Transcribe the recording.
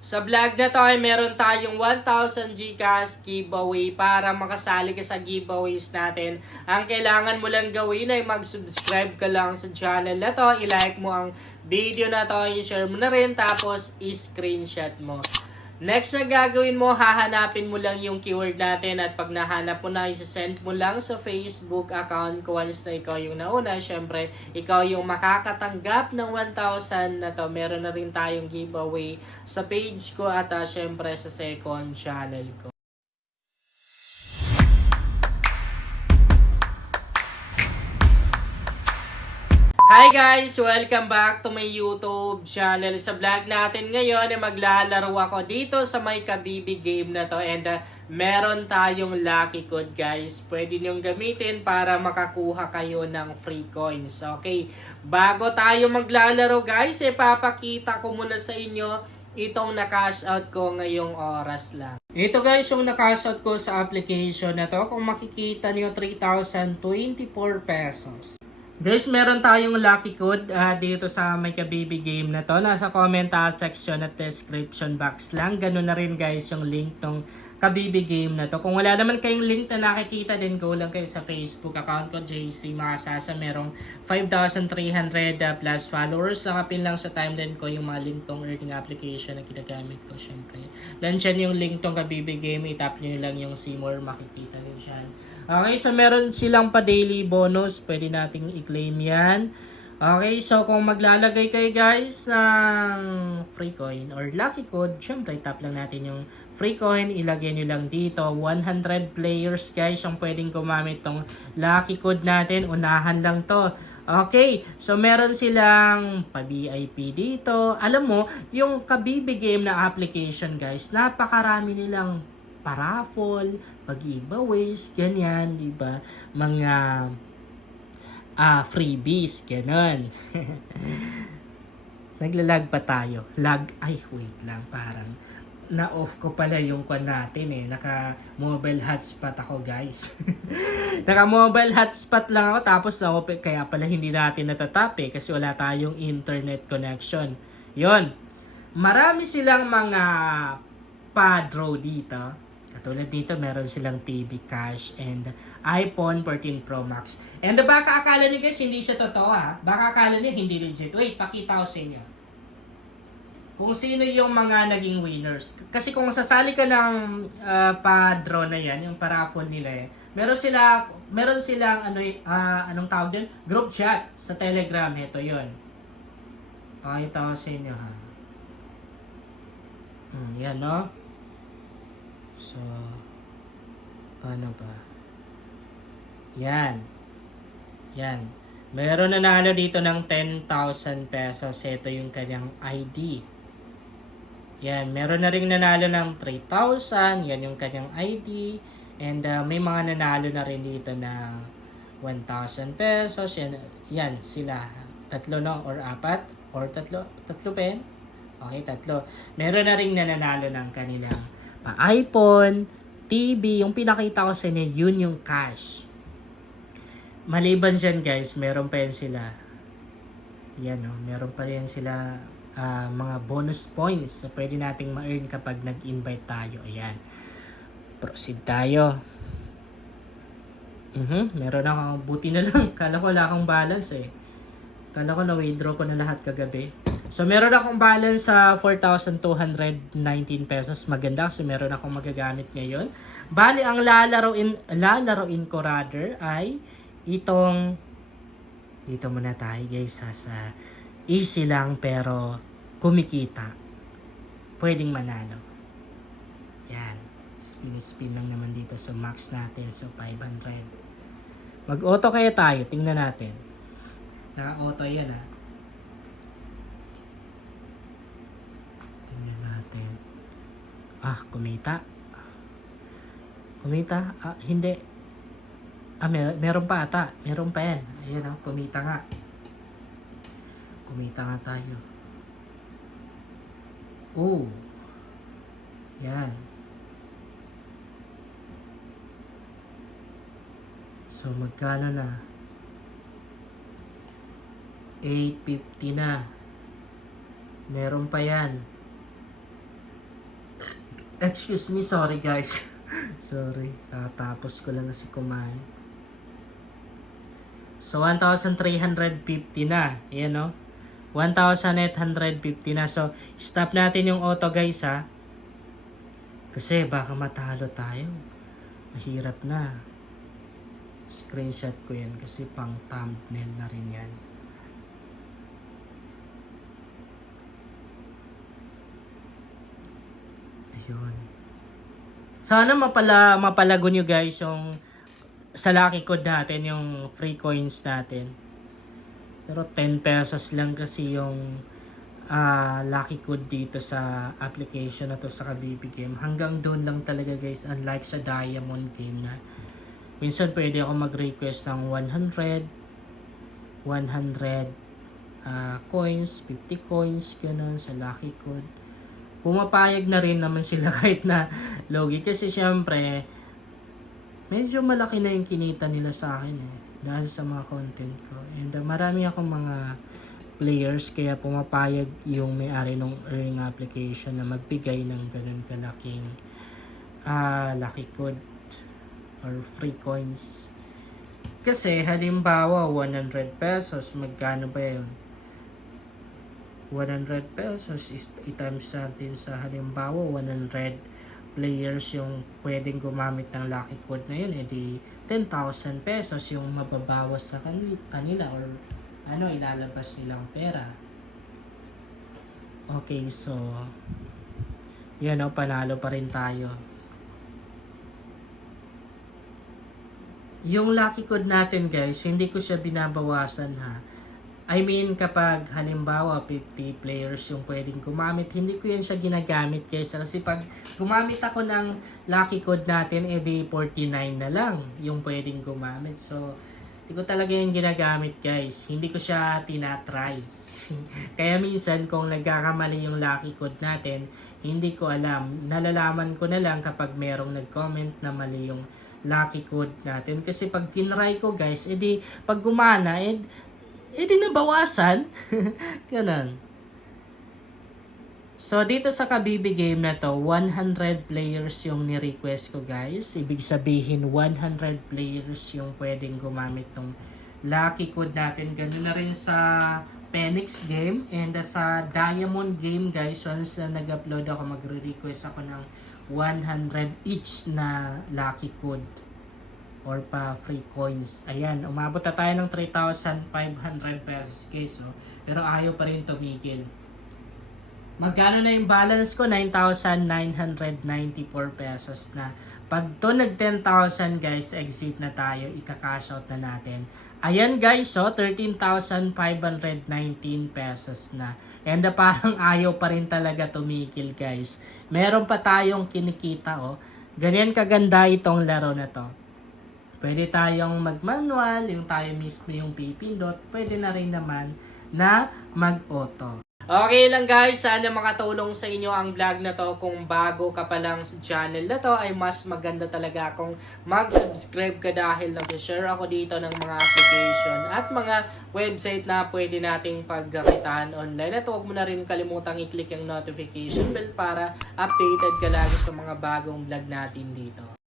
Sa vlog na to ay meron tayong 1,000 GCash giveaway para makasali ka sa giveaways natin. Ang kailangan mo lang gawin ay mag-subscribe ka lang sa channel na to, i-like mo ang video na to, i-share mo na rin, tapos i-screenshot mo. Next na gagawin mo, hahanapin mo lang yung keyword natin at pag nahanap mo na, isasend mo lang sa Facebook account ko once na ikaw yung nauna. Syempre, ikaw yung makakatanggap ng 1,000 na to. Meron na rin tayong giveaway sa page ko at syempre sa second channel ko. Hi guys! Welcome back to my YouTube channel. Sa vlog natin ngayon ay maglalaro ako dito sa may Kabibi game na to and meron tayong lucky code guys. Pwede niyong gamitin para makakuha kayo ng free coins. Okay, bago tayo maglalaro guys, papakita ko muna sa inyo itong na-cash out ko ngayong oras lang. Ito guys yung na-cash out ko sa application na to. Kung makikita niyo 3,024 pesos. Guys, meron tayong lucky code dito sa may Kabibi game na to. Nasa comment section at description box lang. Ganun na rin guys yung link tong Kabibi game na to. Kung wala naman kayong link na nakikita din, go lang kayo sa Facebook account ko, JC Makasasa. Merong 5,300 plus followers. Nakapin lang sa timeline ko yung mga link tong earning application na ginagamit ko syempre. Nandiyan yung link tong Kabibi game. Itap nyo lang yung see more, makikita rin siya. Okay, so meron silang pa daily bonus. Pwede nating i-claim yan. Okay, so kung maglalagay kayo guys ng free coin or lucky code, syempre tap lang natin yung free coin, ilagay nyo lang dito. 100 players guys ang pwedeng gumamit tong lucky code natin. Unahan lang to. Okay, so meron silang pa-VIP dito. Alam mo, yung Kabibi game na application guys, napakarami nilang paraffle, pag-giveaways, ganyan, di ba? Mga freebies, ganun. Naglalag pa tayo. Lag, ay wait lang, parang na-off ko pala yung kwan natin eh. Naka-mobile hotspot ako guys. Naka-mobile hotspot lang ako tapos kaya pala hindi natin natatap eh kasi wala tayong internet connection. Yon. Marami silang mga pa-draw dito. Katulad dito, meron silang TV Cash and iPhone 14 Pro Max. And baka akala nyo guys, hindi siya totoo ha. Baka akala nyo hindi legit. Wait, pakita ko sa inyo. Kung sino yung mga naging winners. Kasi kung sasali ka ng pa-draw na yan, yung paraffle nila eh, meron silang anong tawag din? Group chat sa Telegram. Ito yon. Pakita ko sa inyo ha. Yan no. So, ano ba? Yan. Yan. Meron na nanalo dito ng 10,000 pesos. Ito yung kanyang ID. Yan. Meron na rin nanalo ng 3,000. Yan yung kanyang ID. And may mga nanalo na rin dito ng 1,000 pesos. Yan sila. Tatlo no? Or apat? Or tatlo? Tatlo pen? Okay, tatlo. Meron na rin nanalo ng kanilang iPhone, TV, yung pinakita ko sa inyo, yun yung cash. Maliban dyan guys, meron pa yan sila. Yan o, meron pa yan sila mga bonus points na pwede nating ma-earn kapag nag-invite tayo. Ayan. Proceed tayo. Meron ako, buti na lang. Kala ko wala akong balance eh. Kala ko na-withdraw ko na lahat kagabi. So, meron akong balance sa 4,219 pesos. Maganda kasi meron akong magagamit ngayon. Bali, ang lalaroin ko rather ay itong, dito muna tayo guys, sa easy lang pero kumikita. Pwedeng manalo. Yan. Spin lang naman dito. So, max natin. So, 500. Mag-auto kaya tayo. Tingnan natin. Naka-auto yan ha. Kumita. Kumita? Hindi. Meron pa ata. Meron pa yan. Ayan kumita nga. Kumita nga tayo. Yan. So, magkano na? 850 na. Meron pa yan. Excuse me, sorry guys. Sorry, tapos ko lang kasi kumain. So, 1,350 na. Yan o. 1,850 na. So, stop natin yung auto guys ha. Kasi baka matalo tayo. Mahirap na. Screenshot ko yan kasi pang thumbnail na rin yan. Ayun. Sana mapalago nyo guys yung sa lucky code natin, yung free coins natin. Pero 10 pesos lang kasi yung lucky code dito sa application na to sa Kabibi Game. Hanggang doon lang talaga guys, unlike sa Diamond Game na minsan pwede ako mag-request ng 100 coins, 50 coins, ganun sa lucky code. Pumapayag na rin naman sila kahit na logi kasi syempre medyo malaki na yung kinita nila sa akin dahil sa mga content ko. And marami akong mga players kaya pumapayag yung may-ari ng earning application na magbigay ng ganun kalaking lucky code or free coins. Kasi halimbawa 100 pesos, magkano ba yun? 100 pesos is i-times natin sa halimbawa 100 players yung pwedeng gumamit ng lucky code na yun, edi 10,000 pesos yung mababawas sa kanila or ilalabas nilang pera. Okay, so yan panalo pa rin tayo. Yung lucky code natin guys, hindi ko siya binabawasan ha. I mean, kapag halimbawa 50 players yung pwedeng gumamit, hindi ko yan siya ginagamit guys. Kasi pag gumamit ako ng lucky code natin, edi 49 na lang yung pwedeng gumamit. So, hindi ko talaga yung ginagamit guys. Hindi ko siya tinatry. Kaya minsan kung nagkakamali yung lucky code natin, hindi ko alam. Nalalaman ko na lang kapag merong nag-comment na mali yung lucky code natin. Kasi pag tinry ko guys, edi pag gumana, edi nabawasan. Ganun. So, dito sa Kabibi Game na to, 100 players yung ni-request ko guys. Ibig sabihin, 100 players yung pwedeng gumamit ng lucky code natin. Ganun na rin sa Phoenix Game and sa Diamond Game guys. Once na nag-upload ako, magre-request ako ng 100 each na lucky code or pa free coins. Ayan, umabot na tayo ng 3,500 pesos guys. Pero ayaw pa rin tumigil. Magkano na yung balance ko? 9,994 pesos na. Pag to nag 10,000 guys, exit na tayo. Ika-cash out na natin. Ayan guys, 13,519 pesos na. And parang ayaw pa rin talaga tumigil guys. Meron pa tayong kinikita Ganyan kaganda itong laro na to. Pwede tayong mag-manual, yung tayo mismo yung pipindot. Pwede na rin naman na mag-auto. Okay lang guys, sana makatulong sa inyo ang vlog na to. Kung bago ka pa lang sa channel na to, ay mas maganda talaga kung mag-subscribe ka dahil nag-share ako dito ng mga application at mga website na pwede nating pagkakitaan online. At huwag mo na rin kalimutang i-click yung notification bell para updated ka lagi sa mga bagong vlog natin dito.